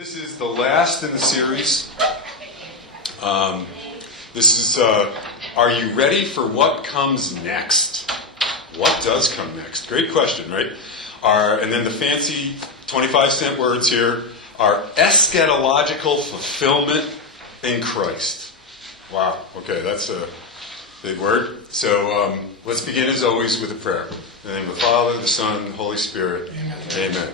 This is the last in the series. This is, are you ready for what comes next? What does come next? Great question, right? And then the fancy 25-cent words here are eschatological fulfillment in Christ. Wow, okay, that's a big word. So let's begin as always with a prayer. In the name of the Father, the Son, and the Holy Spirit. Amen.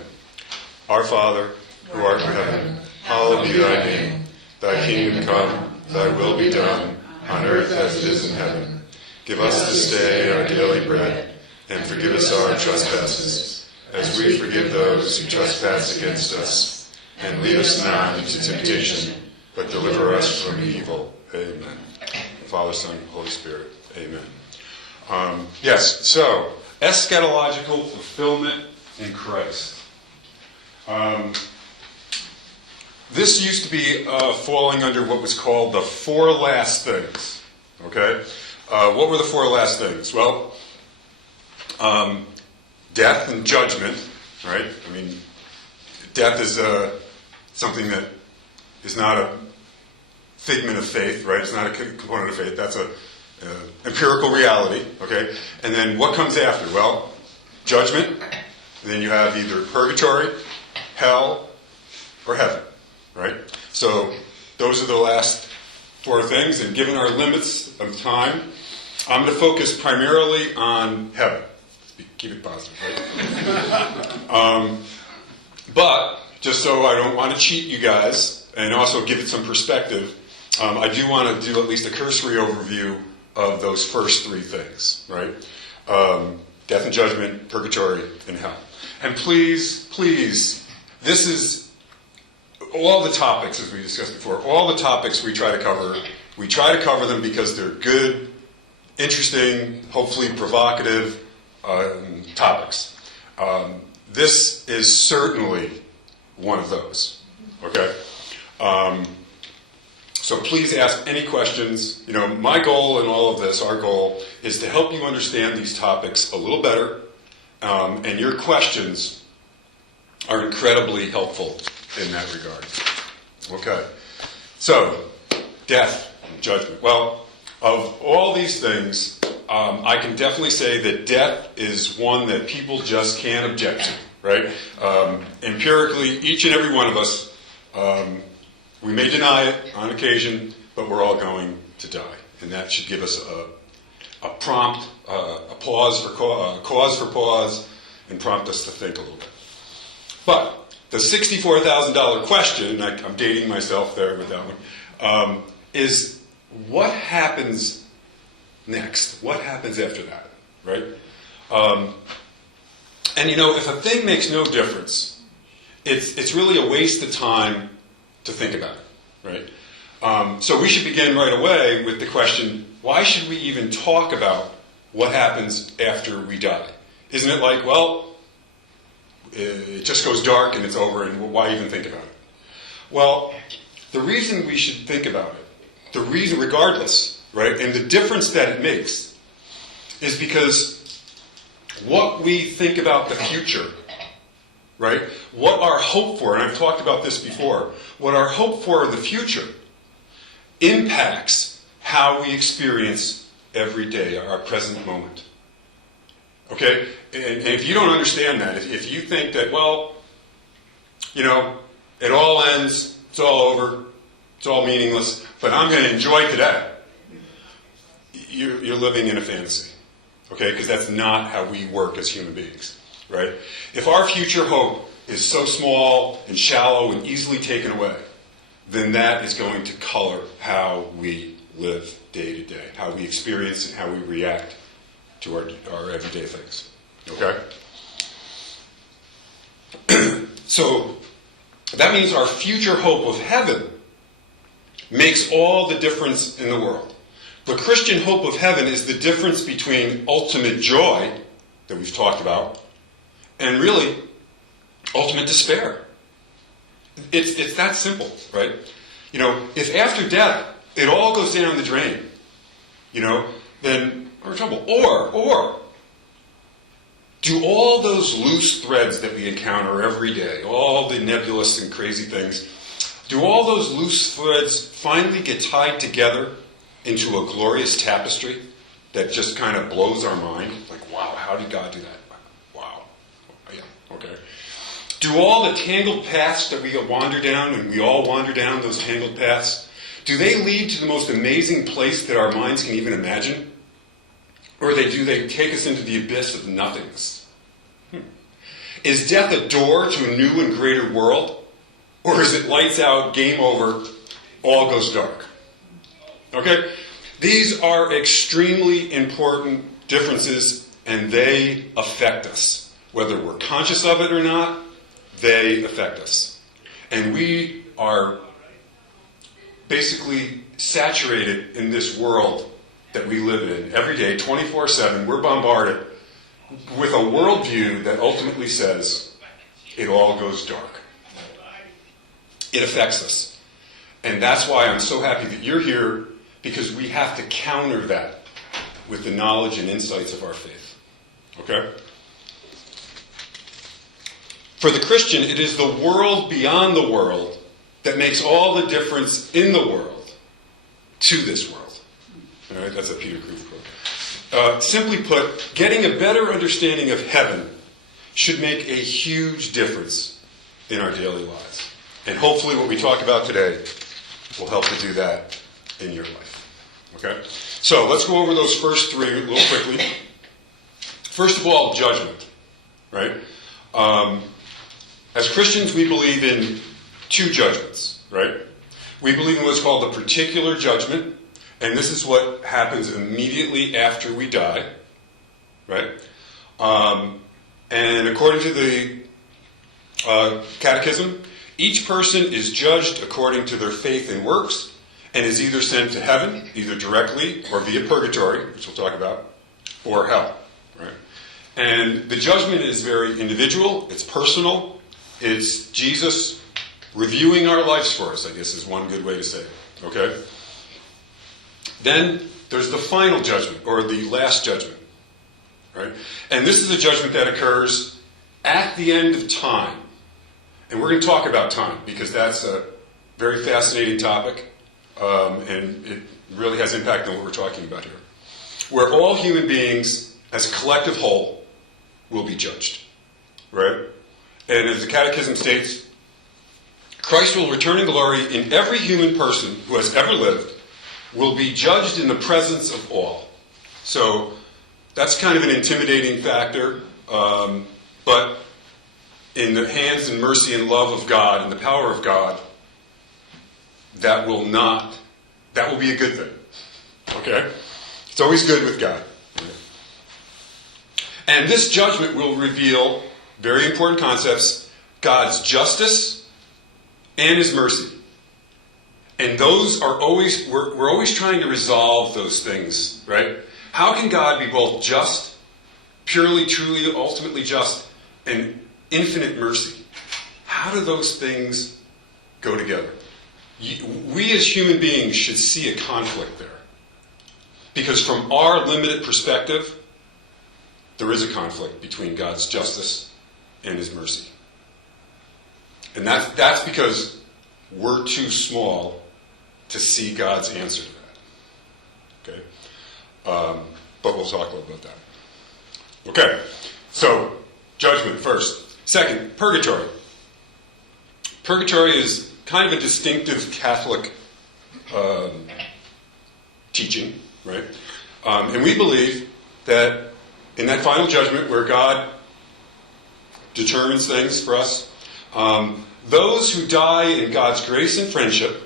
Our Father, who art in heaven, hallowed be thy name. Thy kingdom come, thy will be done, on earth as it is in heaven. Give us this day our daily bread, and forgive us our trespasses, as we forgive those who trespass against us. And lead us not into temptation, but deliver us from evil. Amen. Father, Son, Holy Spirit. Amen. Yes, so, eschatological fulfillment in Christ. This used to be falling under what was called the four last things. Okay? What were the four last things? Well, death and judgment, right? I mean, death is something that is not a figment of faith, right? It's not a component of faith. That's a empirical reality, okay? And then what comes after? Well, judgment. And then you have either purgatory, hell, or heaven. Right? So those are the last four things, and given our limits of time, I'm going to focus primarily on heaven. Keep it positive, right? But, just so I don't want to cheat you guys, and also give it some perspective, I do want to do at least a cursory overview of those first three things, right? Death and judgment, purgatory, and hell. And please, this is all the topics, as we discussed before, all the topics we try to cover them because they're good, interesting, hopefully provocative topics. This is certainly one of those. Okay? So please ask any questions. You know, my goal in all of this, our goal, is to help you understand these topics a little better, and your questions are incredibly helpful in that regard. Okay. So, death and judgment. Well, of all these things, I can definitely say that death is one that people just can't object to, right? Empirically, each and every one of us, we may deny it on occasion, but we're all going to die. And that should give us a prompt, a cause for pause, and prompt us to think a little bit. But the $64,000 question, and I'm dating myself there with that one, is what happens next? What happens after that, right? And you know, if a thing makes no difference, it's really a waste of time to think about it, right? So we should begin right away with the question, why should we even talk about what happens after we die? Isn't it like, well, it just goes dark and it's over, and why even think about it? Well, the reason we should think about it, the reason regardless, right, and the difference that it makes is because what we think about the future, right, what our hope for, and I've talked about this before, what our hope for in the future impacts how we experience every day, our present moment. Okay? And if you don't understand that, if you think that, well, you know, it all ends, it's all over, it's all meaningless, but I'm going to enjoy today, you're living in a fantasy. Okay? Because that's not how we work as human beings. Right? If our future hope is so small and shallow and easily taken away, then that is going to color how we live day to day, how we experience and how we react to our everyday things. Okay? So, that means our future hope of heaven makes all the difference in the world. The Christian hope of heaven is the difference between ultimate joy, that we've talked about, and really ultimate despair. It's that simple, right? You know, if after death it all goes down the drain, you know, then we're in trouble. Or do all those loose threads that we encounter every day, all the nebulous and crazy things, do all those loose threads finally get tied together into a glorious tapestry that just kind of blows our mind? Like, wow, how did God do that? Wow. Yeah, okay. Do all the tangled paths that we wander down, and we all wander down those tangled paths, do they lead to the most amazing place that our minds can even imagine? Or do they take us into the abyss of nothingness? Is death a door to a new and greater world? Or is it lights out, game over, all goes dark? Okay? These are extremely important differences, and they affect us. Whether we're conscious of it or not, they affect us. And we are basically saturated in this world that we live in every day, 24/7. We're bombarded with a worldview that ultimately says it all goes dark. It affects us. And that's why I'm so happy that you're here, because we have to counter that with the knowledge and insights of our faith. Okay? For the Christian, it is the world beyond the world that makes all the difference in the world to this world. All right, that's a Peter Kreeft quote. Simply put, getting a better understanding of heaven should make a huge difference in our daily lives. And hopefully what we talk about today will help to do that in your life. Okay? So let's go over those first three a little quickly. First of all, judgment. Right? As Christians, we believe in two judgments. Right? We believe in what's called the particular judgment. And this is what happens immediately after we die. Right? And according to the Catechism, each person is judged according to their faith and works, and is either sent to heaven, either directly or via purgatory, which we'll talk about, or hell. Right? And the judgment is very individual, it's personal, it's Jesus reviewing our lives for us, I guess is one good way to say it. Okay? Then there's the final judgment, or the last judgment. Right? And this is a judgment that occurs at the end of time. And we're going to talk about time, because that's a very fascinating topic, and it really has impact on what we're talking about here. Where all human beings, as a collective whole, will be judged. Right? And as the Catechism states, Christ will return in glory, and every human person who has ever lived will be judged in the presence of all. So that's kind of an intimidating factor, but in the hands and mercy and love of God and the power of God, that will be a good thing. Okay? It's always good with God. And this judgment will reveal very important concepts: God's justice and His mercy. And those are always, we're always trying to resolve those things, right? How can God be both just, purely, truly, ultimately just, and infinite mercy? How do those things go together? We as human beings should see a conflict there. Because from our limited perspective, there is a conflict between God's justice and His mercy. And that's because we're too small to see God's answer to that. Okay? But we'll talk a little about that. Okay, so judgment first. Second, purgatory. Purgatory is kind of a distinctive Catholic teaching, right? And we believe that in that final judgment where God determines things for us, those who die in God's grace and friendship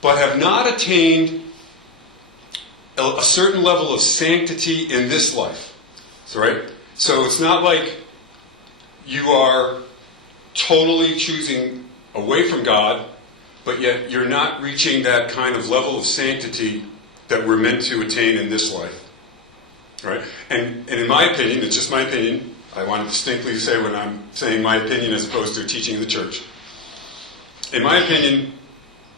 but have not attained a certain level of sanctity in this life. Right? So it's not like you are totally choosing away from God, but yet you're not reaching that kind of level of sanctity that we're meant to attain in this life. Right? And in my opinion, it's just my opinion, I want to distinctly say when I'm saying my opinion as opposed to teaching the church. In my opinion,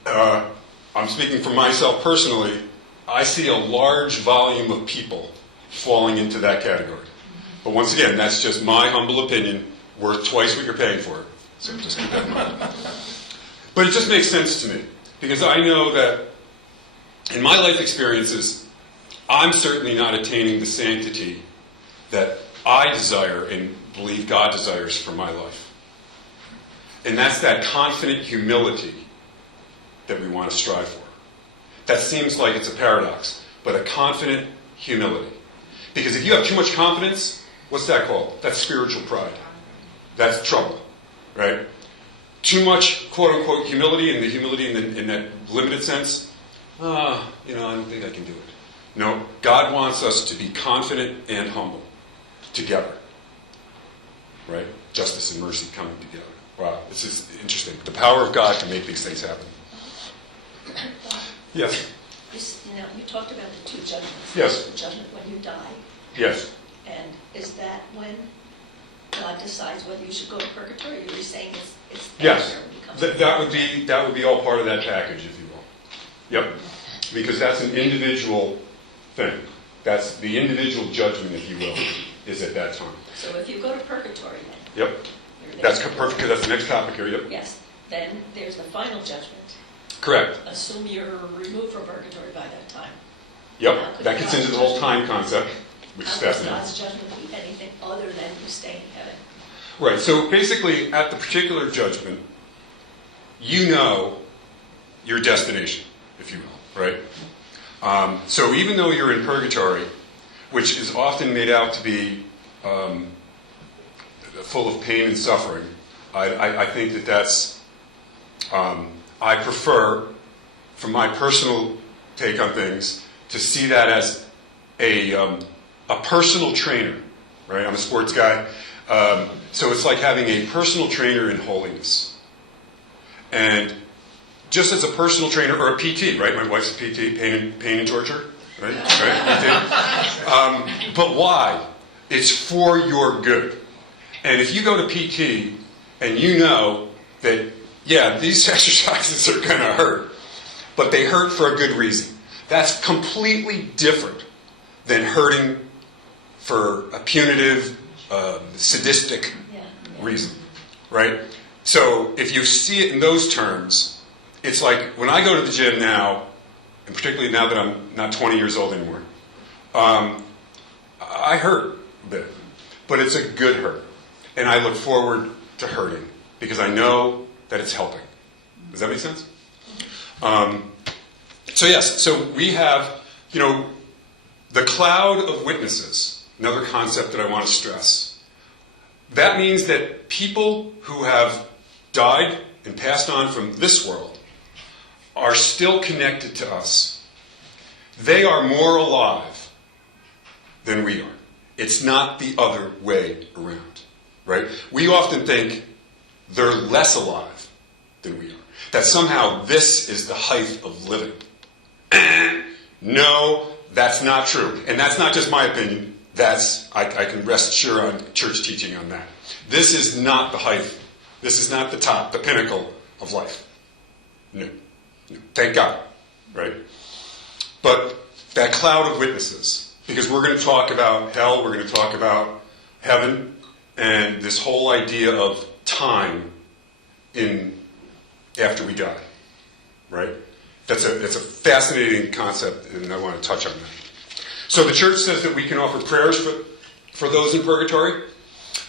I'm speaking for myself personally, I see a large volume of people falling into that category. But once again, that's just my humble opinion, worth twice what you're paying for it. So just keep that in mind. But it just makes sense to me, because I know that in my life experiences, I'm certainly not attaining the sanctity that I desire and believe God desires for my life. And that's that confident humility that we want to strive for. That seems like it's a paradox, but a confident humility. Because if you have too much confidence, what's that called? That's spiritual pride. That's trouble, right? Too much, quote-unquote, humility, and the humility in that limited sense, I don't think I can do it. No, God wants us to be confident and humble together, right? Justice and mercy coming together. Wow, this is interesting. The power of God can make these things happen. Yes? You talked about the two judgments. Yes. The judgment when you die. Yes. And is that when God decides whether you should go to purgatory, or you're saying it's yes. after it becomes That would be all part of that package, if you will. Yep. Because that's an individual thing. That's the individual judgment, if you will, is at that time. So if you go to purgatory then. Yep. That's perfect, because that's the next topic here. Yep. Yes. Then there's the final judgment. Correct. Assume you're removed from purgatory by that time. Yep. That gets into the whole time concept, which is How does fascinating. God's judgment be anything other than you stay in heaven? Right. So basically, at the particular judgment, you know your destination, if you will, right? So even though you're in purgatory, which is often made out to be full of pain and suffering, I think that's... I prefer, from my personal take on things, to see that as a personal trainer, right? I'm a sports guy. So it's like having a personal trainer in holiness. And just as a personal trainer, or a PT, right? My wife's a PT, pain and torture, right? PT. But why? It's for your good. And if you go to PT and you know that, yeah, these exercises are going to hurt, but they hurt for a good reason, that's completely different than hurting for a punitive, sadistic reason, right? So if you see it in those terms, it's like when I go to the gym now, and particularly now that I'm not 20 years old anymore, I hurt a bit, but it's a good hurt. And I look forward to hurting because I know that it's helping. Does that make sense? So we have, the cloud of witnesses, another concept that I want to stress. That means that people who have died and passed on from this world are still connected to us. They are more alive than we are. It's not the other way around, right? We often think they're less alive than we are. That somehow this is the height of living. No, that's not true. And that's not just my opinion. I can rest sure on church teaching on that. This is not the height. This is not the top, the pinnacle of life. No. Thank God, right? But that cloud of witnesses, because we're going to talk about hell, we're going to talk about heaven, and this whole idea of time after we die, right? That's a fascinating concept, and I want to touch on that. So the church says that we can offer prayers for those in purgatory,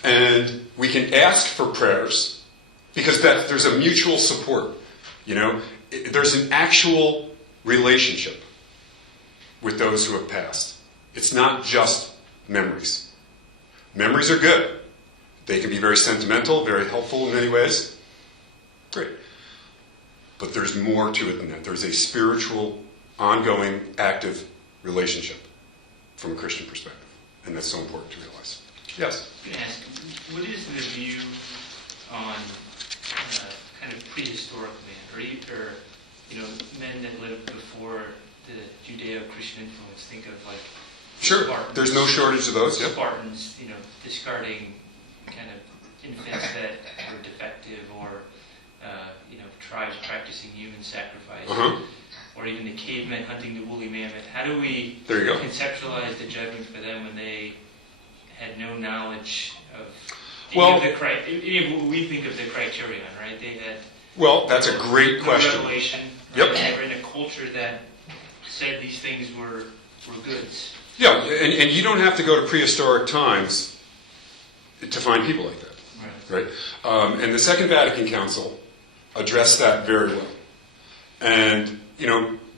and we can ask for prayers because there's a mutual support. There's an actual relationship with those who have passed. It's not just memories. Memories are good. They can be very sentimental, very helpful in many ways. Great. But there's more to it than that. There's a spiritual, ongoing, active relationship from a Christian perspective. And that's so important to realize. Yes? I can ask, what is the view on kind of prehistoric man, or men that lived before the Judeo-Christian influence? Think of like Sure. Spartans. There's no shortage of those. Yep. Spartans, discarding kind of infants that were defective, or tribes practicing human sacrifice, or even the cavemen hunting the woolly mammoth. How do we There you go. conceptualize the judgment for them when they had no knowledge of Well- any of what we think of the criterion, right? They had Well, that's a great no question. revelation. Yep. Right? They were in a culture that said these things were goods. Yeah, and you don't have to go to prehistoric times to find people like that. Right? And the Second Vatican Council addressed that very well. And,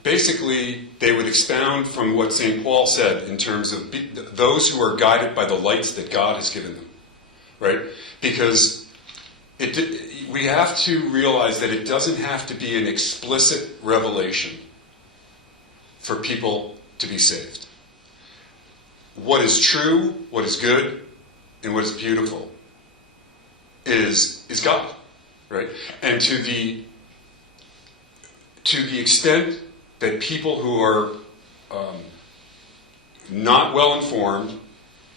basically, they would expound from what St. Paul said in terms of those who are guided by the lights that God has given them. Right? Because we have to realize that it doesn't have to be an explicit revelation for people to be saved. What is true, what is good, and what is beautiful is God, right? And to the extent that people who are not well informed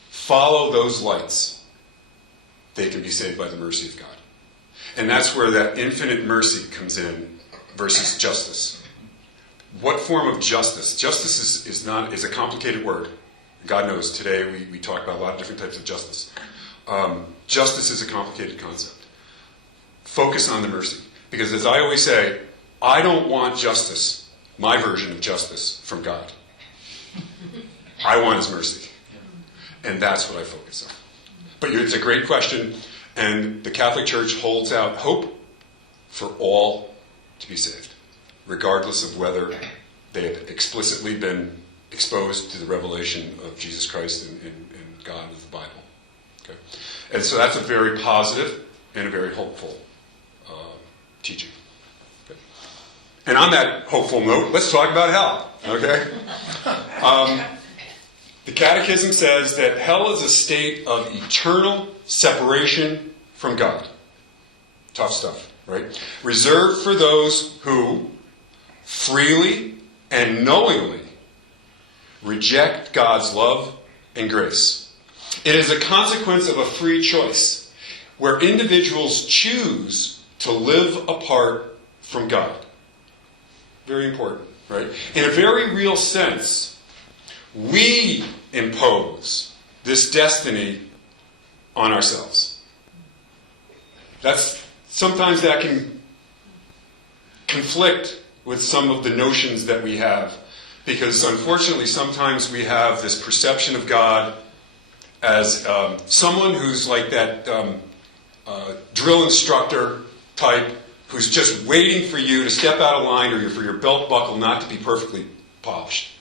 follow those lights, they can be saved by the mercy of God. And that's where that infinite mercy comes in versus justice. What form of justice? Justice is a complicated word. God knows today we talk about a lot of different types of justice. Justice is a complicated concept. Focus on the mercy. Because as I always say, I don't want justice, my version of justice, from God. I want His mercy. And that's what I focus on. But it's a great question, and the Catholic Church holds out hope for all to be saved, regardless of whether they have explicitly been exposed to the revelation of Jesus Christ and God of the Bible. Okay? And so that's a very positive and a very hopeful teaching. Okay? And on that hopeful note, let's talk about hell. Okay? The Catechism says that hell is a state of eternal separation from God. Tough stuff, right? Reserved for those who freely and knowingly reject God's love and grace. It is a consequence of a free choice, where individuals choose to live apart from God. Very important, right? In a very real sense, we impose this destiny on ourselves. Sometimes that can conflict with some of the notions that we have, because unfortunately sometimes we have this perception of God as someone who's like that drill instructor type who's just waiting for you to step out of line or for your belt buckle not to be perfectly polished.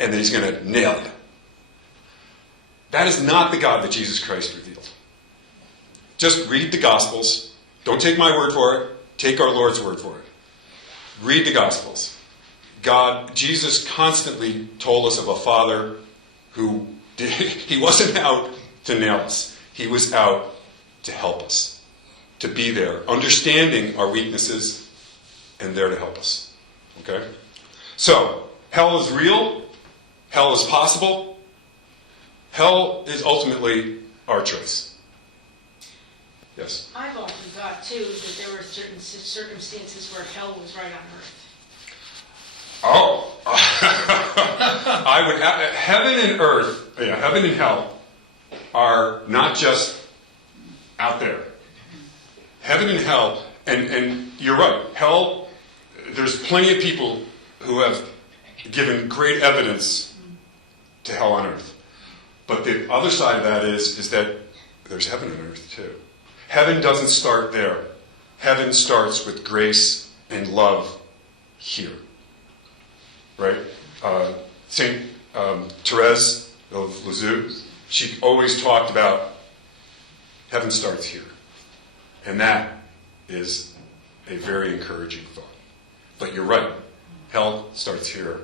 And then He's going to nail you. That is not the God that Jesus Christ revealed. Just read the Gospels. Don't take my word for it. Take our Lord's word for it. Read the Gospels. Jesus constantly told us of a Father who He wasn't out to nail us. He was out to help us. To be there, understanding our weaknesses, and there to help us. Okay? So, hell is real. Hell is possible. Hell is ultimately our choice. Yes? I've often thought, too, that there were certain circumstances where hell was right on earth. Oh. I would have... Heaven and earth, heaven and hell are not just out there. Heaven and hell, and you're right, hell, there's plenty of people who have given great evidence to hell on earth. But the other side of that is that there's heaven and earth too. Heaven doesn't start there. Heaven starts with grace and love here. Right? St. Therese of Lisieux, she always talked about heaven starts here. And that is a very encouraging thought. But you're right. Hell starts here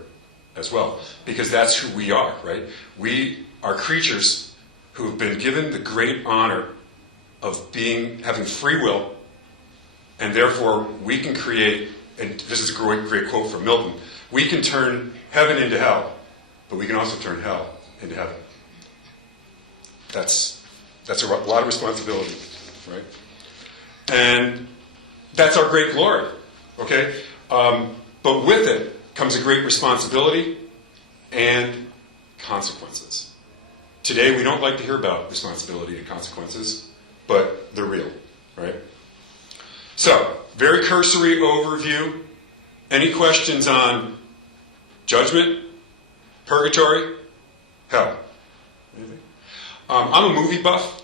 as well. Because that's who we are, right? We are creatures who have been given the great honor of having free will, and therefore we can create, and this is a great quote from Milton, we can turn heaven into hell, but we can also turn hell into heaven. That's a lot of responsibility, right? And that's our great glory, okay? But with it comes a great responsibility and consequences. Today, we don't like to hear about responsibility and consequences, but they're real, right? So, very cursory overview. Any questions on judgment, purgatory, hell? Anything? I'm a movie buff,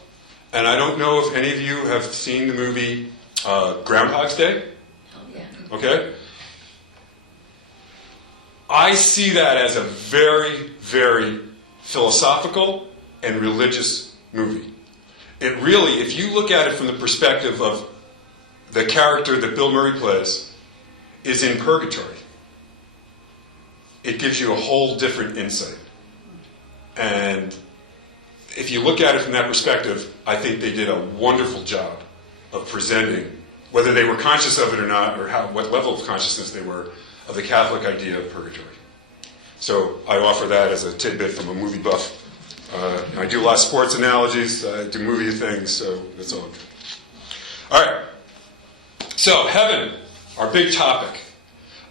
and I don't know if any of you have seen the movie Groundhog's Day. Oh, yeah. Okay? I see that as a very, very philosophical and religious movie. It really, if you look at it from the perspective of the character that Bill Murray plays, is in purgatory. It gives you a whole different insight. And if you look at it from that perspective, I think they did a wonderful job of presenting, whether they were conscious of it or not, or what level of consciousness they were, of the Catholic idea of purgatory. So I offer that as a tidbit from a movie buff. I do a lot of sports analogies, I do movie things, so that's all I'm doing. All right. So, heaven, our big topic.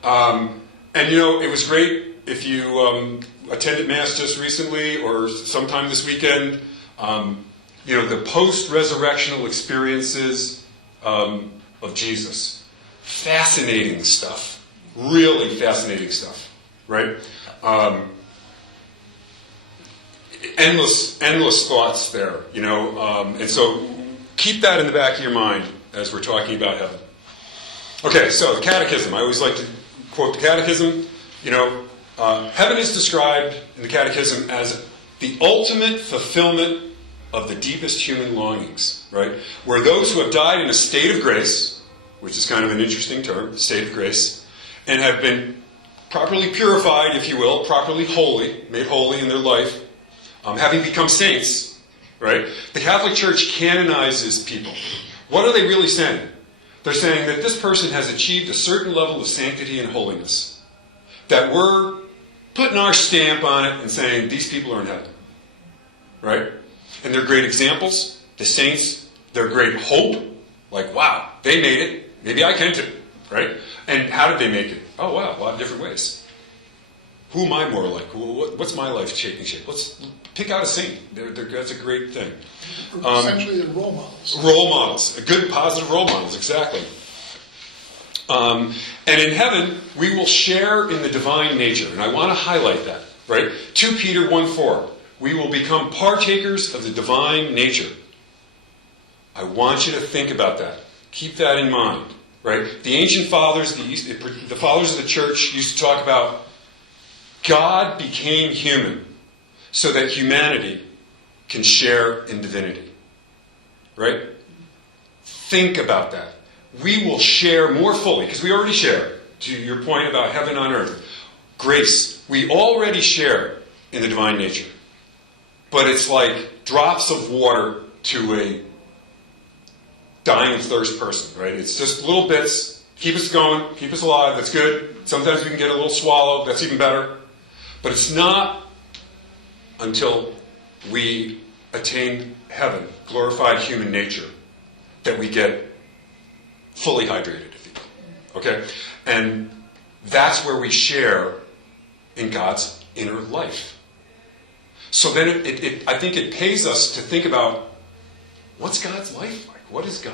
And it was great if you attended Mass just recently or sometime this weekend. The post-resurrectional experiences of Jesus. Fascinating stuff. Really fascinating stuff, right? Endless thoughts there, and so keep that in the back of your mind as we're talking about heaven. Okay, so the Catechism. I always like to quote the Catechism. Heaven is described in the Catechism as the ultimate fulfillment of the deepest human longings, right? Where those who have died in a state of grace, which is kind of an interesting term, state of grace, and have been properly purified, if you will, properly holy, made holy in their life, having become saints, right? The Catholic Church canonizes people. What are they really saying? They're saying that this person has achieved a certain level of sanctity and holiness. That we're putting our stamp on it and saying, these people are in heaven. Right? And they're great examples. The saints, they're great hope. Like, wow, they made it. Maybe I can too. Right? And how did they make it? Oh, wow, a lot of different ways. Who am I more like? What's my life taking shape? Let's pick out a saint. That's a great thing. Essentially, they're role models. Role models. Good, positive role models, exactly. And in heaven, we will share in the divine nature. And I want to highlight that, right? 2 Peter 1:4. We will become partakers of the divine nature. I want you to think about that. Keep that in mind, right? The ancient fathers, the fathers of the church used to talk about God became human so that humanity can share in divinity. Right? Think about that. We will share more fully, because we already share, to your point about heaven on earth. Grace. We already share in the divine nature. But it's like drops of water to a dying of thirst person, right? It's just little bits. Keep us going. Keep us alive. That's good. Sometimes we can get a little swallow. That's even better. But it's not until we attain heaven, glorified human nature, that we get fully hydrated, if you will. Okay? And that's where we share in God's inner life. So then I think it pays us to think about, what's God's life like? What is God?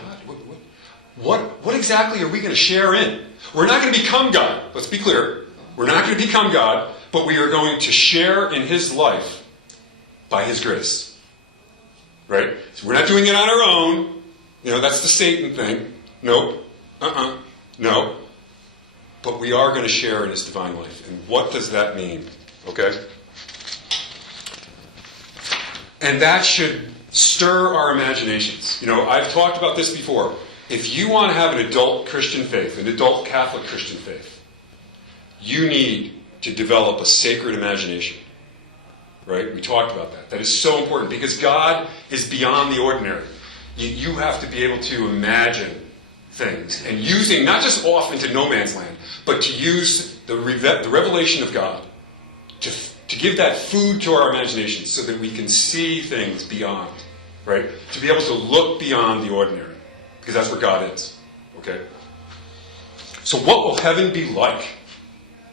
What exactly are we going to share in? We're not going to become God. Let's be clear. We're not going to become God, but we are going to share in His life by His grace. Right? So we're not doing it on our own. That's the Satan thing. Nope. No. But we are going to share in His divine life. And what does that mean? Okay? And that should stir our imaginations. I've talked about this before. If you want to have an adult Christian faith, an adult Catholic Christian faith, you need to develop a sacred imagination. Right? We talked about that. That is so important because God is beyond the ordinary. You have to be able to imagine things and using, not just off into no man's land, but to use the revelation of God to give that food to our imagination so that we can see things beyond. Right? To be able to look beyond the ordinary. Because that's where God is. Okay? So what will heaven be like?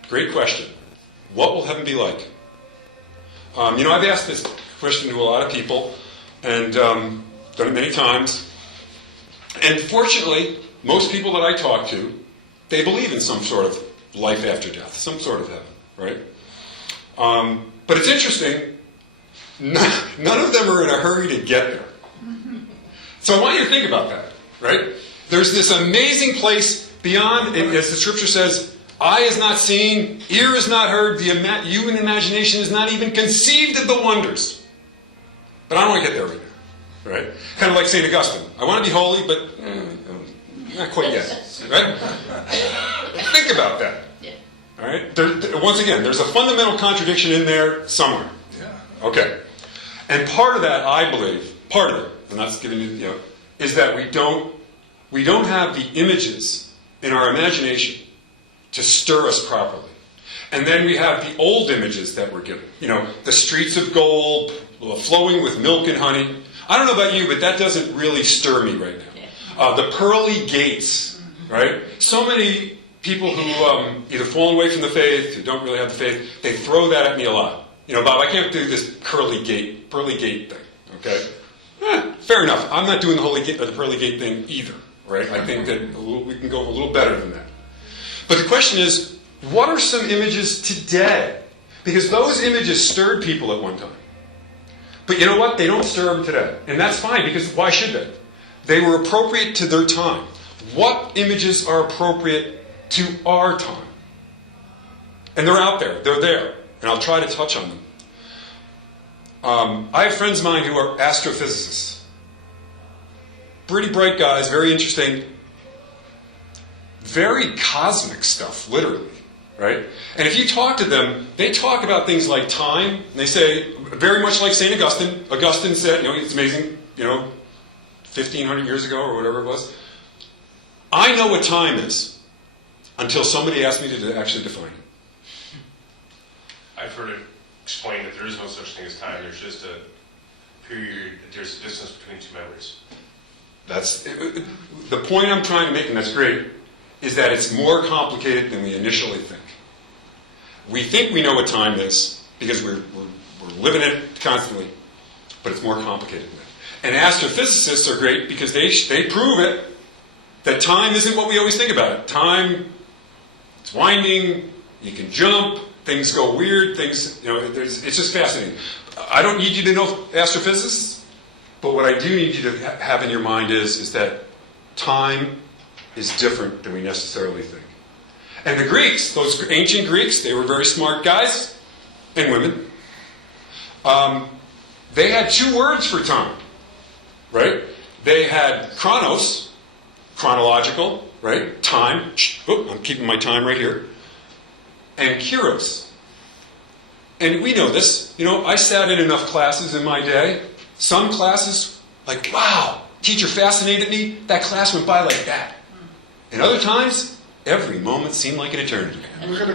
Great question. What will heaven be like? I've asked this. question to a lot of people, and done it many times. And fortunately, most people that I talk to, they believe in some sort of life after death, some sort of heaven, right? But it's interesting, none of them are in a hurry to get there. So I want you to think about that, right? There's this amazing place beyond, as the scripture says, eye is not seen, ear is not heard, the human imagination is not even conceived of the wonders. But I don't want to get there right now, right? Kind of like St. Augustine. I want to be holy, but not quite yet, right? Think about that. All right? Once again, there's a fundamental contradiction in there somewhere. Yeah. Okay. And part of that, I believe, part of it, I'm not giving you, is that we don't have the images in our imagination to stir us properly. And then we have the old images that we're given. The streets of gold, flowing with milk and honey. I don't know about you, but that doesn't really stir me right now. The pearly gates, right? So many people who either fallen away from the faith, who don't really have the faith, they throw that at me a lot. Bob, I can't do this pearly gate thing, okay? Fair enough. I'm not doing the pearly gate thing either, right? I think that we can go a little better than that. But the question is, what are some images today? Because those images stirred people at one time. But you know what? They don't stir them today. And that's fine, because why should they? They were appropriate to their time. What images are appropriate to our time? And they're out there. They're there. And I'll try to touch on them. I have friends of mine who are astrophysicists. Pretty bright guys, very interesting. Very cosmic stuff, literally. Right? And if you talk to them, they talk about things like time. And they say, very much like St. Augustine. Augustine said, it's amazing, 1,500 years ago or whatever it was. I know what time is until somebody asks me to actually define it. I've heard it explained that there is no such thing as time. There's just a period, there's a distance between two memories. That's the point I'm trying to make, and that's great, is that it's more complicated than we initially think. We think we know what time is because we're living it constantly, but it's more complicated than that. And astrophysicists are great because they prove it, that time isn't what we always think about it. Time, it's winding, you can jump, things go weird, it's just fascinating. I don't need you to know astrophysics, but what I do need you to have in your mind is that time is different than we necessarily think. And the Greeks, those ancient Greeks, they were very smart guys and women. They had two words for time, right? They had chronos, chronological, right? Time. I'm keeping my time right here. And kairos. And we know this. I sat in enough classes in my day. Some classes, like, wow, teacher fascinated me. That class went by like that. And other times, every moment seemed like an eternity.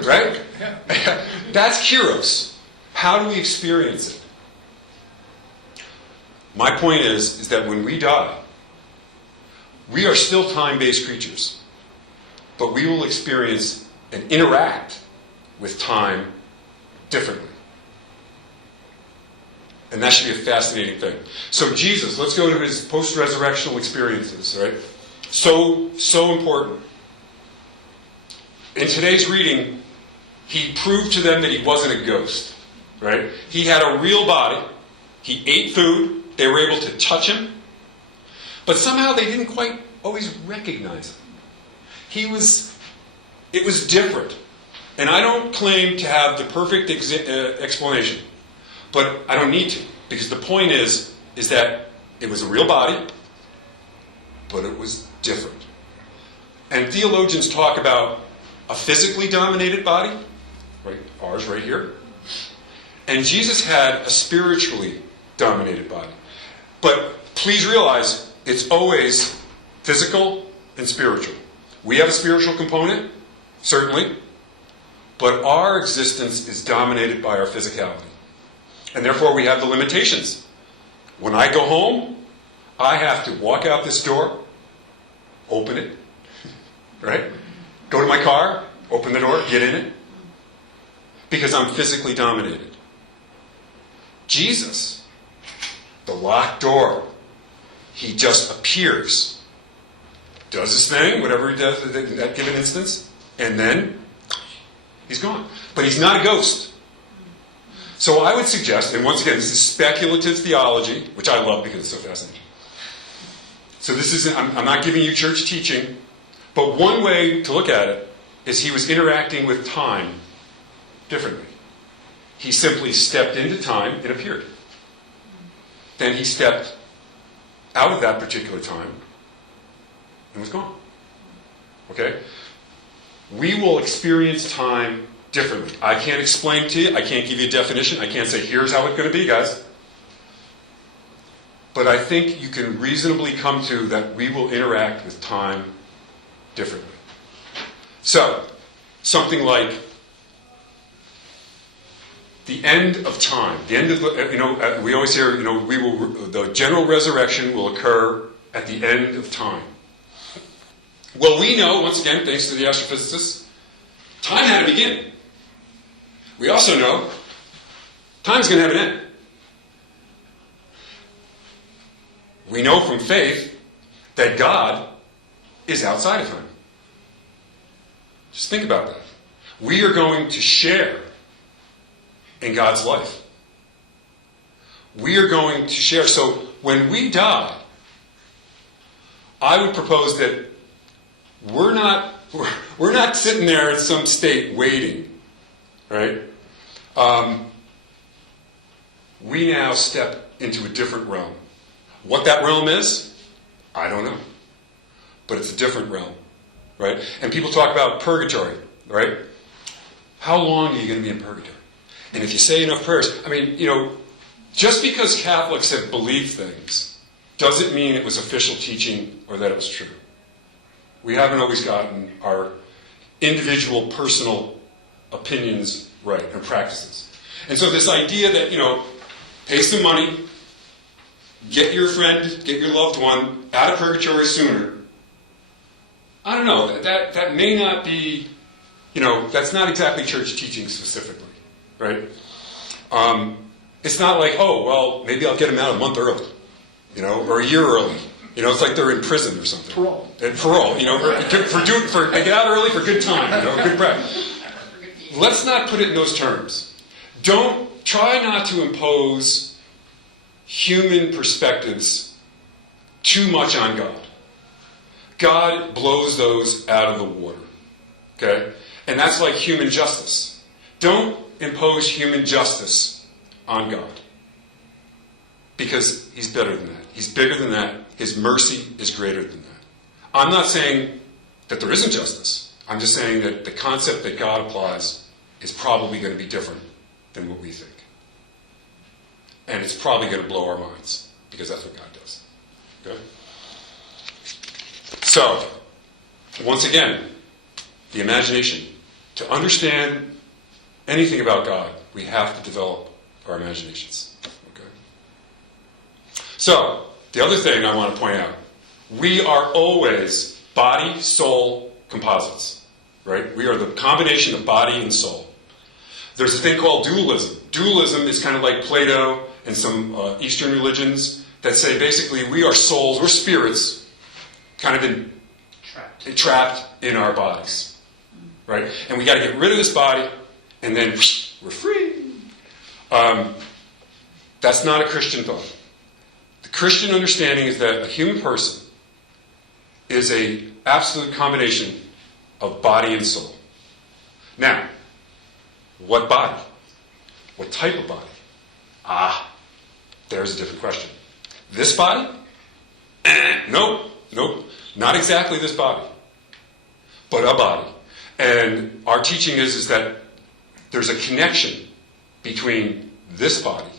Right? Yeah. That's kairos. How do we experience it? My point is that when we die, we are still time-based creatures. But we will experience and interact with time differently. And that should be a fascinating thing. So Jesus, let's go to his post-resurrectional experiences, right? So important. In today's reading, he proved to them that he wasn't a ghost, right? He had a real body. He ate food. They were able to touch him. But somehow they didn't quite always recognize him. It was different. And I don't claim to have the perfect explanation. But I don't need to. Because the point is that it was a real body, but it was different. And theologians talk about a physically dominated body, right? Ours right here. And Jesus had a spiritually dominated body. But please realize, it's always physical and spiritual. We have a spiritual component, certainly, but our existence is dominated by our physicality. And therefore we have the limitations. When I go home, I have to walk out this door, open it, right? Go to my car, open the door, get in it, because I'm physically dominated. Jesus the locked door. He just appears, does his thing, whatever he does in that given instance, and then he's gone. But he's not a ghost. So I would suggest, and once again, this is speculative theology, which I love because it's so fascinating. So this isn't, I'm not giving you church teaching, but one way to look at it is he was interacting with time differently. He simply stepped into time and appeared. Then he stepped out of that particular time and was gone. Okay? We will experience time differently. I can't explain to you. I can't give you a definition. I can't say, here's how it's going to be, guys. But I think you can reasonably come to that we will interact with time differently. So, something like the end of time. The end of, we always hear, the general resurrection will occur at the end of time. Well, we know, once again, thanks to the astrophysicists, time had a beginning. We also know time's going to have an end. We know from faith that God is outside of time. Just think about that. We are going to share in God's life. We are going to share. So when we die, I would propose that we're not sitting there in some state waiting, right? We now step into a different realm. What that realm is, I don't know. But it's a different realm, right? And people talk about purgatory, right? How long are you going to be in purgatory? And if you say enough prayers, just because Catholics have believed things doesn't mean it was official teaching or that it was true. We haven't always gotten our individual personal opinions right and practices. And so this idea that, pay some money, get your friend, get your loved one out of purgatory sooner, I don't know, that may not be, that's not exactly church teaching specifically, right? It's not like, maybe I'll get them out a month early, or a year early. It's like they're in prison or something. Parole. Parole, for they get out early for good time, good practice. Let's not put it in those terms. Try not to impose human perspectives too much on God. God blows those out of the water. Okay? And that's like human justice. Don't impose human justice on God. Because he's better than that. He's bigger than that. His mercy is greater than that. I'm not saying that there isn't justice. I'm just saying that the concept that God applies is probably going to be different than what we think. And it's probably going to blow our minds, because that's what God does. Okay? So, once again, the imagination. To understand anything about God, we have to develop our imaginations. Okay? So, the other thing I want to point out, we are always body-soul composites. Right? We are the combination of body and soul. There's a thing called dualism. Dualism is kind of like Plato and some Eastern religions that say basically we are souls, we're spirits, kind of trapped in our bodies. Right? And we got to get rid of this body, and then we're free. That's not a Christian thought. The Christian understanding is that a human person is an absolute combination of body and soul. Now, what body? What type of body? There's a different question. This body? Nope. Not exactly this body, but a body. And our teaching is that there's a connection between this body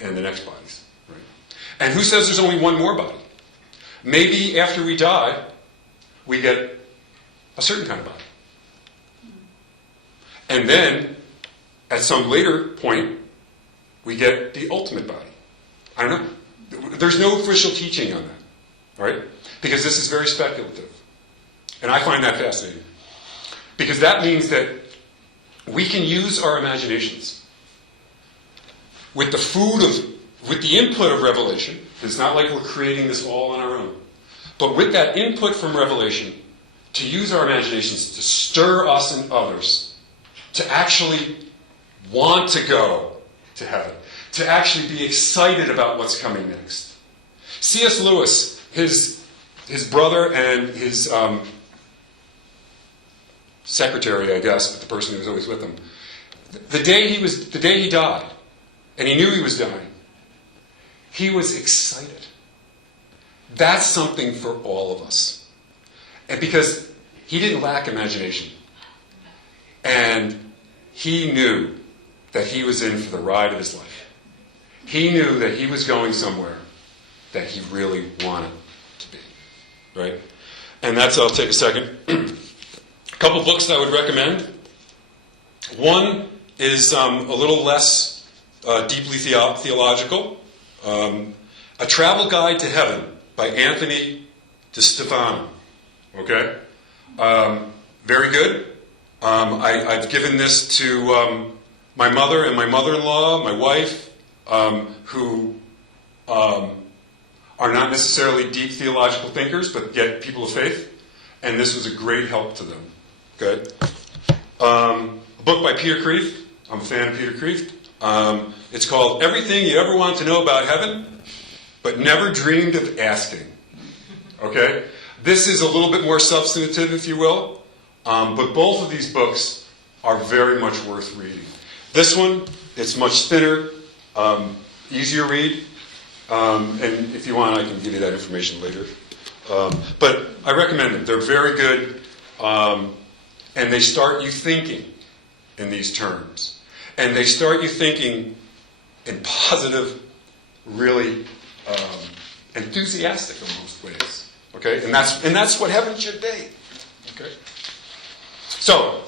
and the next bodies. Right? And who says there's only one more body? Maybe after we die, we get a certain kind of body. And then, at some later point, we get the ultimate body. I don't know. There's no official teaching on that, right? Because this is very speculative. And I find that fascinating. Because that means that we can use our imaginations. With the food of with the input of revelation, it's not like we're creating this all on our own, but with that input from revelation, to use our imaginations to stir us and others to actually want to go to heaven, to actually be excited about what's coming next. C.S. Lewis, his brother and his secretary, I guess, but the person who was always with him, the day he died, and he knew he was dying, he was excited. That's something for all of us. And because he didn't lack imagination. And he knew that he was in for the ride of his life. He knew that he was going somewhere that he really wanted to be. Right? And I'll take a second. A couple books I would recommend. One is a little less deeply theological. A Travel Guide to Heaven by Anthony DeStefano. Okay? Very good. I've given this to my mother and my mother-in-law, my wife, who are not necessarily deep theological thinkers, but yet people of faith. And this was a great help to them. Good. A book by Peter Kreeft. I'm a fan of Peter Kreeft. It's called Everything You Ever Want to Know About Heaven, but Never Dreamed of Asking. Okay? This is a little bit more substantive, if you will. But both of these books are very much worth reading. This one, it's much thinner, easier read. And if you want, I can give you that information later. But I recommend them. They're very good. And they start you thinking in these terms. And they start you thinking in positive, really enthusiastic almost ways. Okay? And that's what heaven should be. Okay? So,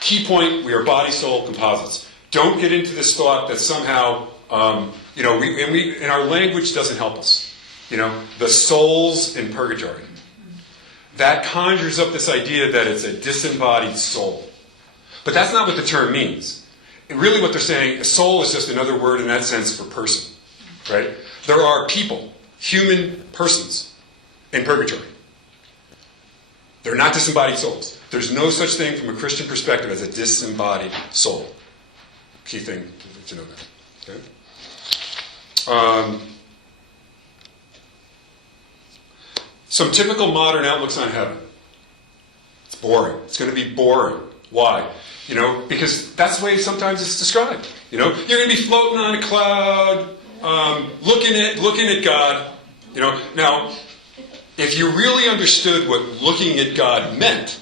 key point, we are body, soul, composites. Don't get into this thought that somehow, and our language doesn't help us. The soul's in purgatory. That conjures up this idea that it's a disembodied soul. But that's not what the term means. Really what they're saying, a soul is just another word in that sense for person. Right? There are people, human persons, in purgatory. They're not disembodied souls. There's no such thing from a Christian perspective as a disembodied soul. Key thing to know that. Okay? Some typical modern outlooks on heaven. It's boring. It's going to be boring. Why? Because that's the way sometimes it's described. You're going to be floating on a cloud, looking at God. Now, if you really understood what looking at God meant,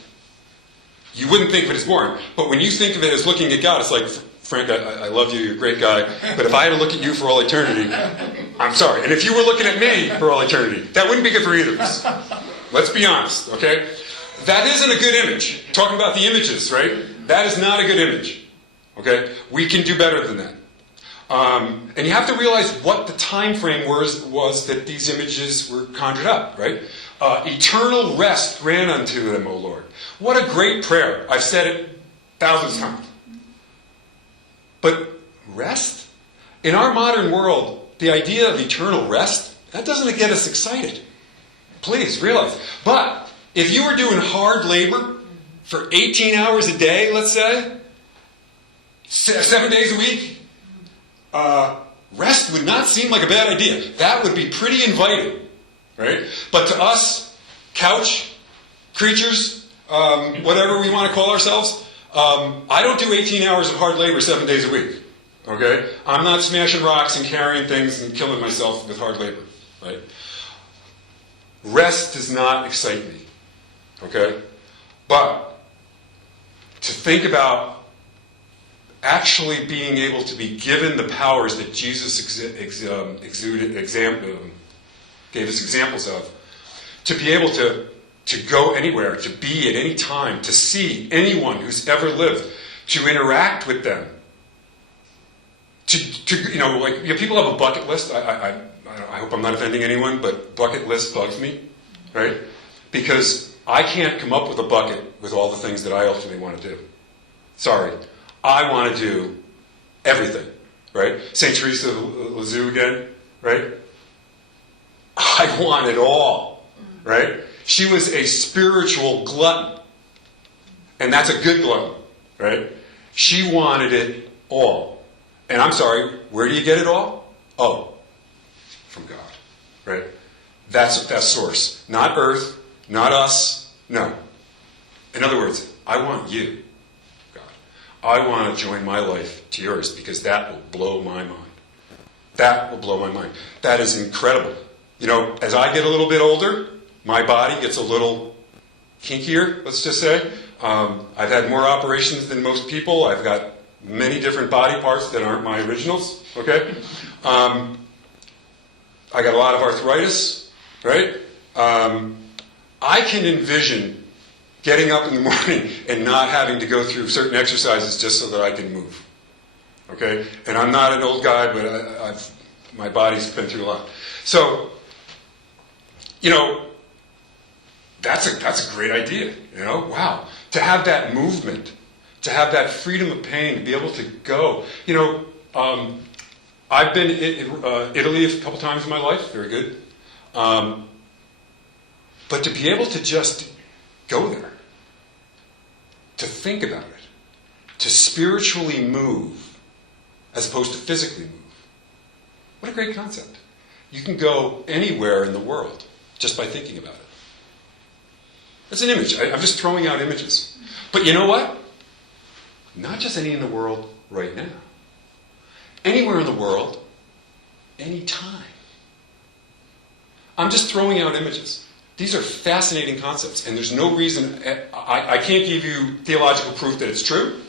you wouldn't think of it as boring. But when you think of it as looking at God, it's like, Frank, I love you, you're a great guy, but if I had to look at you for all eternity, I'm sorry. And if you were looking at me for all eternity, that wouldn't be good for either of us. Let's be honest, okay? That isn't a good image. Talking about the images, right? That is not a good image. Okay? We can do better than that. And you have to realize what the time frame was that these images were conjured up, right? Eternal rest grant unto them, O Lord. What a great prayer. I've said it thousands of times. But rest? In our modern world, the idea of eternal rest, that doesn't get us excited. Please realize. But if you were doing hard labor for 18 hours a day, let's say, 7 days a week, rest would not seem like a bad idea. That would be pretty inviting, right? But to us, couch creatures, whatever we want to call ourselves, I don't do 18 hours of hard labor 7 days a week. Okay? I'm not smashing rocks and carrying things and killing myself with hard labor. Right? Rest does not excite me. Okay? But to think about actually being able to be given the powers that Jesus gave us examples of, to be able to go anywhere, to be at any time, to see anyone who's ever lived, to interact with them. People have a bucket list. I hope I'm not offending anyone, but bucket list bugs me, right? Because I can't come up with a bucket with all the things that I ultimately want to do. Sorry. I want to do everything, right? St. Teresa of Lisieux again, right? I want it all, right? She was a spiritual glutton. And that's a good glutton, right? She wanted it all. And I'm sorry, where do you get it all? Oh, from God, right? That's source. Not earth, not us, no. In other words, I want you, God. I want to join my life to yours because that will blow my mind. That will blow my mind. That is incredible. You know, as I get a little bit older, my body gets a little kinkier, let's just say. I've had more operations than most people. I've got many different body parts that aren't my originals, okay? I got a lot of arthritis, right? I can envision getting up in the morning and not having to go through certain exercises just so that I can move, okay? And I'm not an old guy, but my body's been through a lot. So, you know, that's a great idea, you know? Wow. To have that movement, to have that freedom of pain, to be able to go. You know, I've been in Italy a couple times in my life, very good. But to be able to just go there, to think about it, to spiritually move as opposed to physically move. What a great concept. You can go anywhere in the world just by thinking about it. That's an image. I'm just throwing out images. But you know what? Not just any in the world right now. Anywhere in the world, anytime. I'm just throwing out images. These are fascinating concepts, and there's no reason. I can't give you theological proof that it's true,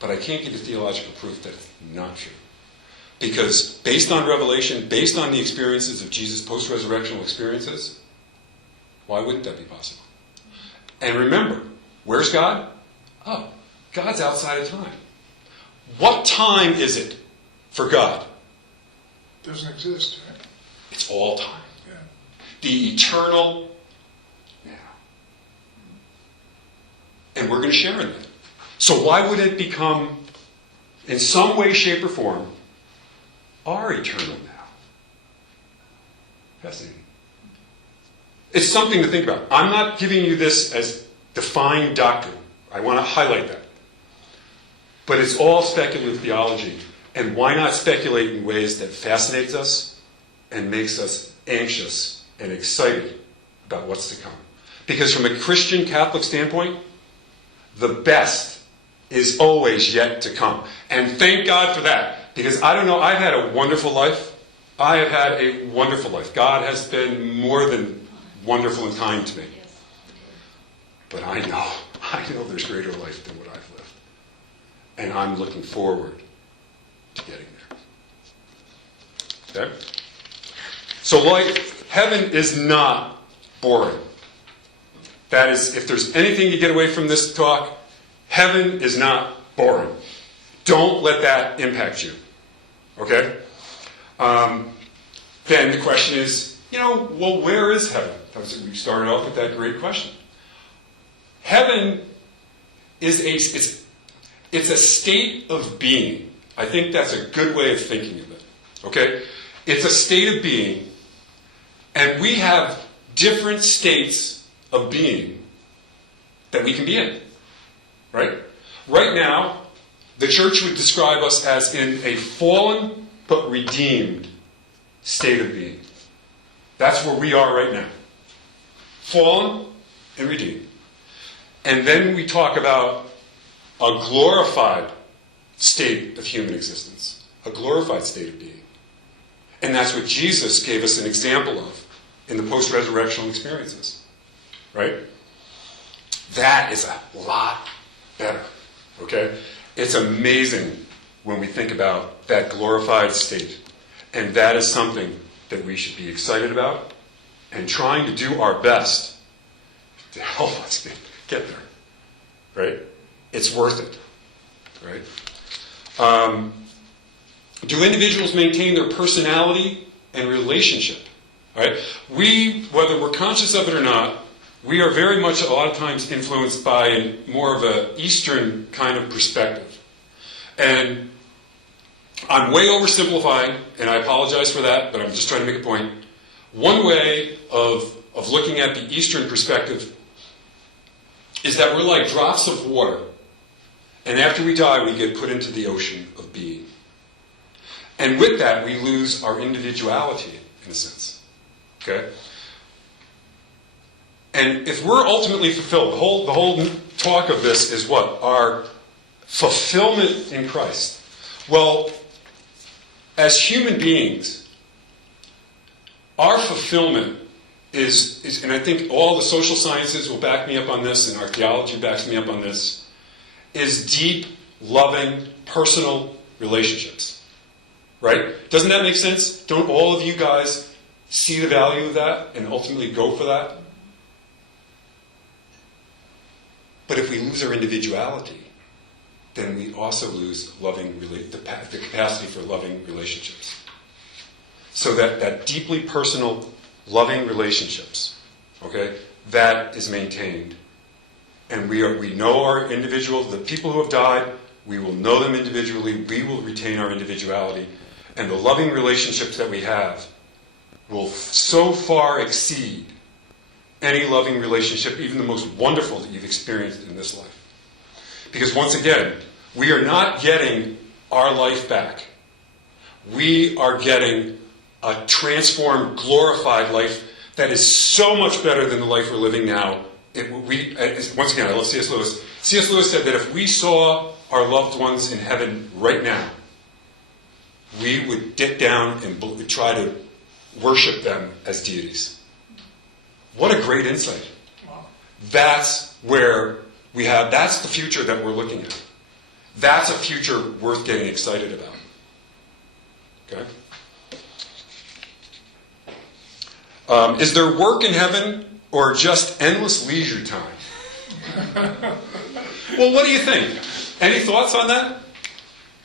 but I can't give you theological proof that it's not true. Because based on Revelation, based on the experiences of Jesus' post-resurrectional experiences, why wouldn't that be possible? And remember, where's God? Oh, God's outside of time. What time is it for God? Doesn't exist, right? It's all time. Yeah. The eternal now. And we're going to share in that. So why would it become, in some way, shape, or form, our eternal now? Fascinating. It's something to think about. I'm not giving you this as defined doctrine. I want to highlight that. But it's all speculative theology. And why not speculate in ways that fascinates us and makes us anxious and excited about what's to come? Because from a Christian Catholic standpoint, the best is always yet to come. And thank God for that. Because I don't know, I've had a wonderful life. I have had a wonderful life. God has been more than wonderful and kind to me. But I know there's greater life than what I've lived. And I'm looking forward to getting there. Okay? So heaven is not boring. That is, if there's anything you get away from this talk, heaven is not boring. Don't let that impact you. Okay? Then the question is, well, where is heaven? We started off with that great question. Heaven is it's a state of being. I think that's a good way of thinking of it. Okay? It's a state of being, and we have different states of being that we can be in. Right? Right now, the church would describe us as in a fallen but redeemed state of being. That's where we are right now. Fallen and redeemed. And then we talk about a glorified state of human existence. A glorified state of being. And that's what Jesus gave us an example of in the post-resurrectional experiences. Right? That is a lot better. Okay? It's amazing when we think about that glorified state. And that is something that we should be excited about and trying to do our best to help us get there. Right? It's worth it. Right? Do individuals maintain their personality and relationship? Right? We, whether we're conscious of it or not, we are very much a lot of times influenced by more of an Eastern kind of perspective. And I'm way oversimplifying, and I apologize for that, but I'm just trying to make a point. One way of looking at the Eastern perspective is that we're like drops of water, and after we die, we get put into the ocean of being. And with that, we lose our individuality, in a sense. Okay? And if we're ultimately fulfilled, the whole talk of this is what? Our fulfillment in Christ. Well, as human beings, our fulfillment is, and I think all the social sciences will back me up on this, and archaeology backs me up on this, is deep, loving, personal relationships. Right? Doesn't that make sense? Don't all of you guys see the value of that and ultimately go for that? But if we lose our individuality, then we also lose the capacity for loving relationships. So that deeply personal, loving relationships, okay, that is maintained. And we know our individual, the people who have died, we will know them individually, we will retain our individuality, and the loving relationships that we have will so far exceed any loving relationship, even the most wonderful that you've experienced in this life. Because once again, we are not getting our life back. We are getting a transformed, glorified life that is so much better than the life we're living now. Once again, I love C.S. Lewis. C.S. Lewis said that if we saw our loved ones in heaven right now, we would get down and try to worship them as deities. What a great insight. That's where that's the future that we're looking at. That's a future worth getting excited about. Okay? Is there work in heaven or just endless leisure time? Well, what do you think? Any thoughts on that?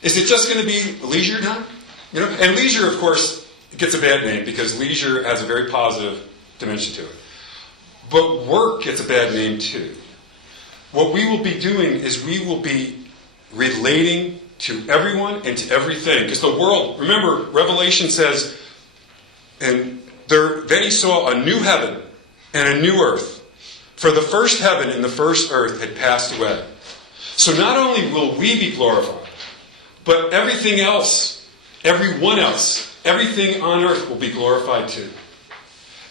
Is it just going to be leisure time? You know, and leisure, of course, gets a bad name because leisure has a very positive dimension to it. But work gets a bad name too. What we will be doing is we will be relating to everyone and to everything. Because the world, remember, Revelation says, then he saw a new heaven and a new earth. For the first heaven and the first earth had passed away. So not only will we be glorified, but everything else, everyone else, everything on earth will be glorified too.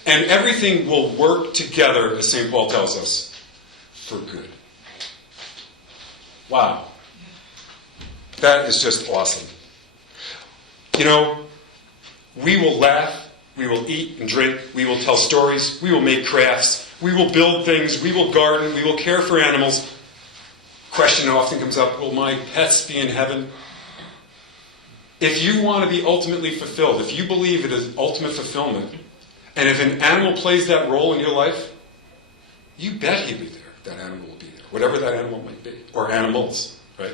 And everything will work together, as St. Paul tells us, for good. Wow. That is just awesome. You know, we will laugh, we will eat and drink, we will tell stories, we will make crafts, we will build things, we will garden, we will care for animals. Question often comes up, will my pets be in heaven? If you want to be ultimately fulfilled, if you believe it is ultimate fulfillment, and if an animal plays that role in your life, you bet he'll be there. That animal will be there. Whatever that animal might be. Or animals, right?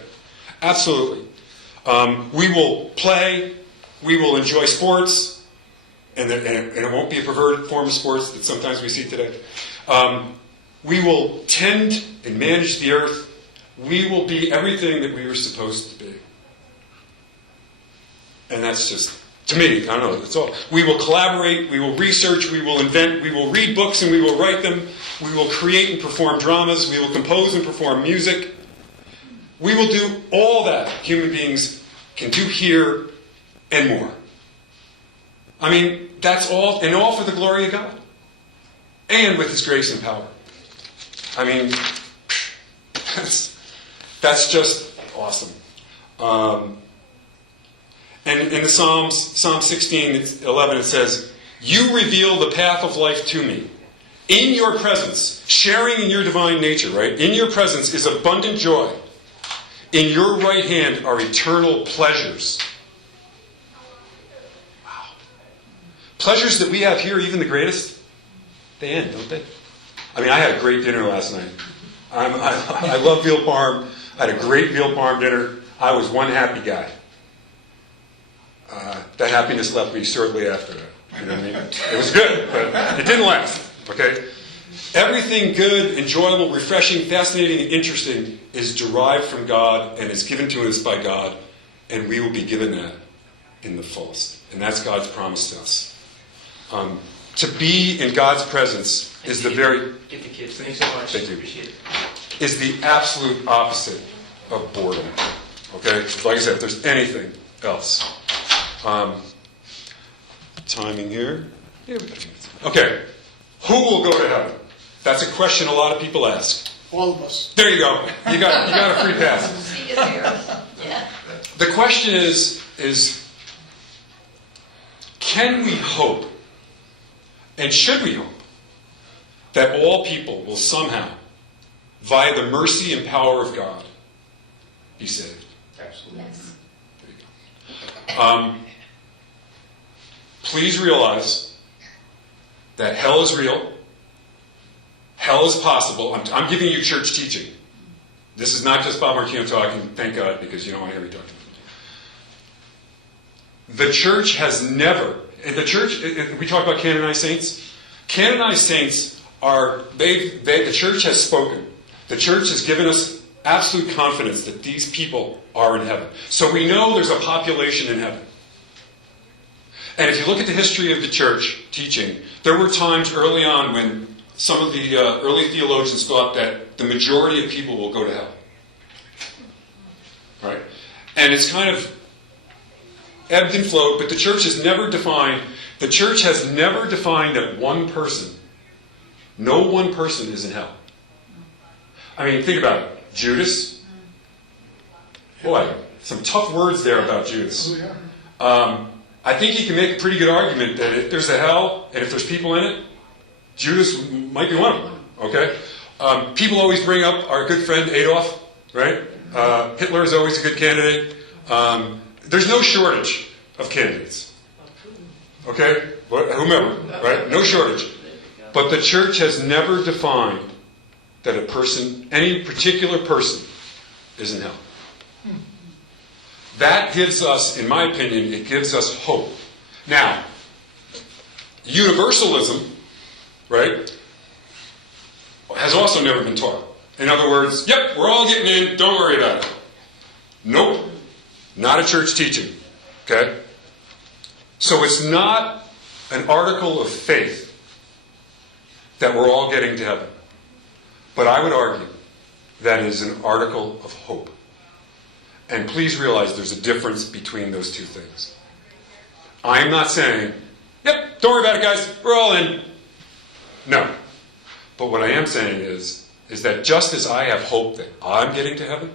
Absolutely. We will play. We will enjoy sports. And it won't be a perverted form of sports that sometimes we see today. We will tend and manage the earth. We will be everything that we were supposed to be. And that's just, to me, I don't know, that's all. We will collaborate, we will research, we will invent, we will read books and we will write them. We will create and perform dramas. We will compose and perform music. We will do all that human beings can do here and more. I mean, that's all, and all for the glory of God. And with His grace and power. I mean, that's just awesome. And in the Psalms, Psalm 16:11, it says, "You reveal the path of life to me. In your presence, sharing in your divine nature, right? In your presence is abundant joy. In your right hand are eternal pleasures." Wow. Pleasures that we have here, even the greatest, they end, don't they? I mean, I had a great dinner last night. I love veal parm. I had a great veal parm dinner. I was one happy guy. That happiness left me shortly after that. You know what I mean? It was good, but it didn't last. Okay? Everything good, enjoyable, refreshing, fascinating, and interesting is derived from God and is given to us by God, and we will be given that in the fullest. And that's God's promise to us. To be in God's presence is the very Get the kids. Thanks so much. Thank you. Appreciate it. is the absolute opposite of boredom. Okay? Like I said, if there's anything else. Timing here. Yeah, we got a few minutes. Okay. Who will go to heaven? That's a question a lot of people ask. All of us. There you go. You got a free pass. See you there. Yeah. The question is can we hope, and should we hope, that all people will somehow, via the mercy and power of God, be saved? Absolutely. Yes. There you go. Please realize that hell is real. Hell is possible. I'm giving you church teaching. This is not just Bob Martino talking, thank God, because you don't want to hear me talking. The church has never, we talk about canonized saints. Canonized saints the church has spoken. The church has given us absolute confidence that these people are in heaven. So we know there's a population in heaven. And if you look at the history of the church teaching, there were times early on when some of the early theologians thought that the majority of people will go to hell. Right? And it's kind of ebbed and flowed, but the church has never defined that one person, no one person is in hell. I mean, think about it. Judas. Boy, some tough words there about Judas. Oh, yeah. I think you can make a pretty good argument that if there's a hell and if there's people in it, Judas might be one of them. Okay? People always bring up our good friend Adolf, right? Hitler is always a good candidate. There's no shortage of candidates. Okay? Whomever, right? No shortage. But the church has never defined that a person, any particular person, is in hell. That gives us, in my opinion, it gives us hope. Now, universalism, right, has also never been taught. In other words, yep, we're all getting in, don't worry about it. Nope. Not a church teaching. Okay? So it's not an article of faith that we're all getting to heaven. But I would argue that is an article of hope. And please realize there's a difference between those two things. I'm not saying, yep, don't worry about it, guys, we're all in. No. But what I am saying is that just as I have hope that I'm getting to heaven,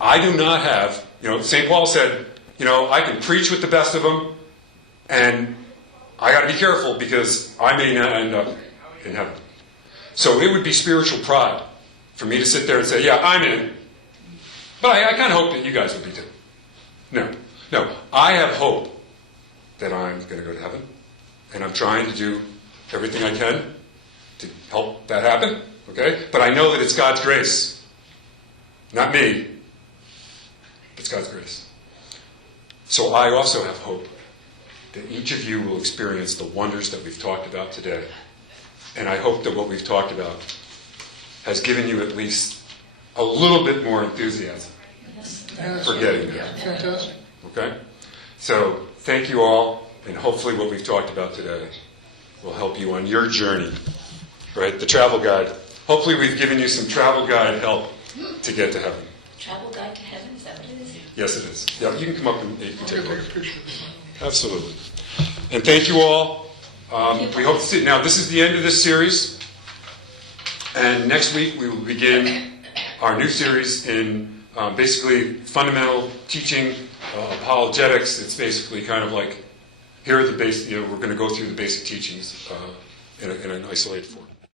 I do not have, St. Paul said, I can preach with the best of them, and I got to be careful because I may not end up in heaven. So it would be spiritual pride for me to sit there and say, yeah, I'm in. But I kind of hope that you guys would be too. No. I have hope that I'm going to go to heaven, and I'm trying to do everything I can to help that happen. Okay? But I know that it's God's grace. Not me. It's God's grace. So I also have hope that each of you will experience the wonders that we've talked about today. And I hope that what we've talked about has given you at least a little bit more enthusiasm for getting there. Fantastic. Okay? So thank you all, and hopefully what we've talked about today will help you on your journey. Right? The travel guide. Hopefully we've given you some travel guide help to get to heaven. Travel guide to heaven, is that what it is? Yes, it is. Yeah, you can come up and you can I'll take a take look. a picture of this. Absolutely. And thank you all. We hope to see. Now, this is the end of this series. And next week we will begin our new series in basically fundamental teaching, apologetics. It's basically kind of like, here are the basic, we're going to go through the basic teachings in an isolated form.